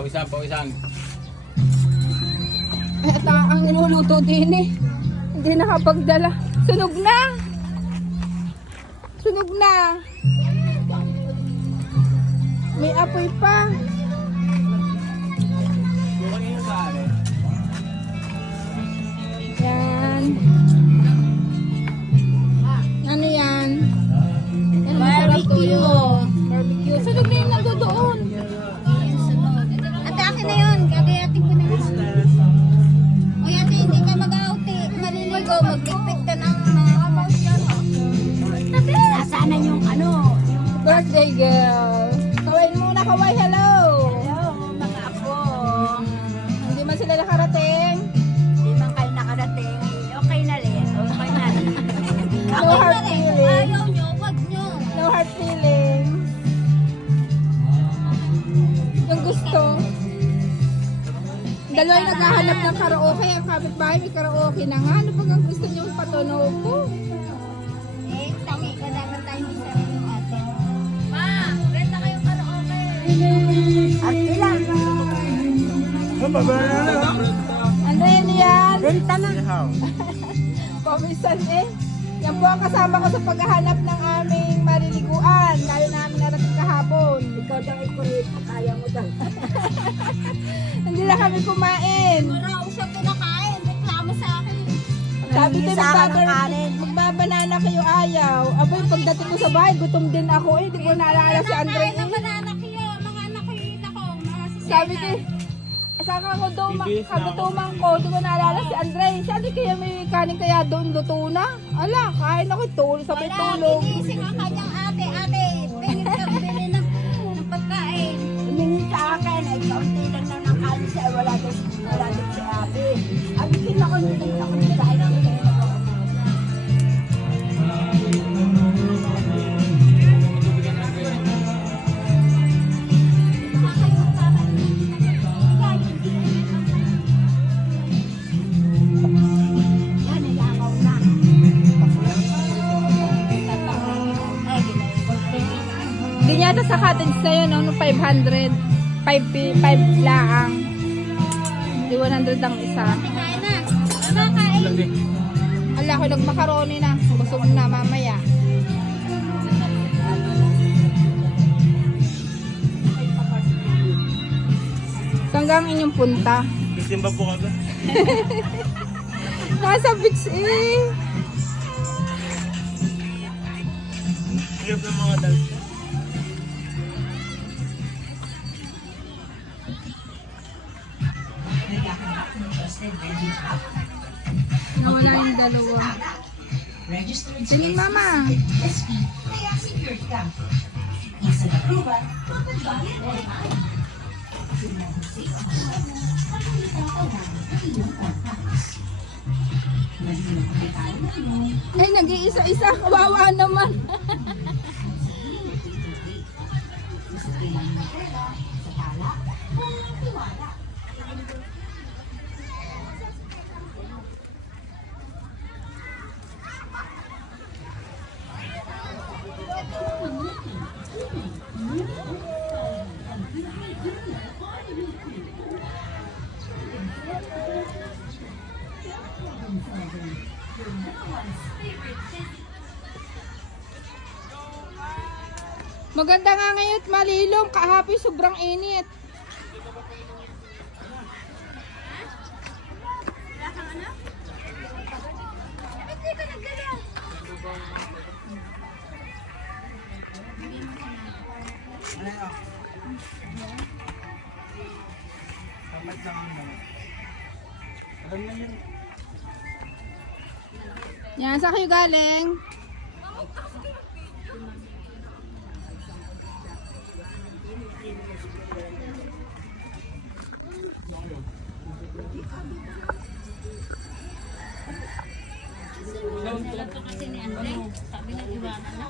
pawisan, pawisan. Ay, at ang niluluto din eh. Hindi nakapagdala. Sunog na! Sunog na! May apoy pa. Yan. Ano yan? Yan, masarap to yun. Barbecue. Sunog na yung nandoon. Ate, akin na yun. Gagayatin ko na yun. O ate, hindi ka mag-auti. Maliligo, magpipit ka ng mga kamot yan. Nasana yung ano. Birthday girl. Kaway muna, kaway. Hello. Hello, mga apo. Hindi man sila nakarating. Hindi man kayo nakarating. Okay na rin. Okay na rin. No hard feeling. Ayaw nyo, wag nyo. No hard feeling. Yung gusto. Dalawa yung naghahanap ng karaoke. Ang kapitbahay may karaoke na nga. Ano pag ang gusto niyo patunog ko? Eh, tangi ka naman tayo may sarili yung ate. Ma, renta kayong karaoke. Ate lang. Ano yun yan? Renta na. Komisan eh. Yan po ang kasama ko sa paghahanap ng aming maliliguan. Lalo namin narating kahapon. Ikaw daw ikulit. Kaya mo daw. Hindi na kami kumain. Marao siya pinakain. Reklamo sa akin. Sabi ko, Sa akin ng kanin. magbabanana kayo ayaw. Aboy, pagdating ko sa bahay, gutom din ako. Eh, di ko naalala si Andre. Nakain ng banana kayo. Mga anak ko yun ako. Mga sisena. Sabi ko, saka ko doon, kagutuman ko, di ko naalala si Andre. Sabi kaya may kanin kaya doon, luto na. Ala, kain ako, tulog, sabay Wala, tulog. ginising ang kanyang ate. Ate, pingin ka bili ng pagkain. Tumingin sa akin, ay kaunti lang na ng kanin siya, wala doon si ate. Abi, kinakulutin ako ni Dahil ang yan, nayangaw na. Hindi niya ata sa cottage na yun, ano, 500. 5 laang. Di 100 ang isa. Kain na. Ano, kain? Ala ko, nagmakaroni na. Busog na mamaya. Hanggang inyong punta. Simba po ka ba? Nasa beach eh. Hirap ng mga dal. Nawala yung dalawa. Sining mama. Ay, nag-iisa-isa. Kawawa naman. Maganda nga ngayon at malilom. Kahapon sobrang init. Hindi ka nagdala. Yan, saan kayo galing? Kasi ni Andre, sabi na iwanan na.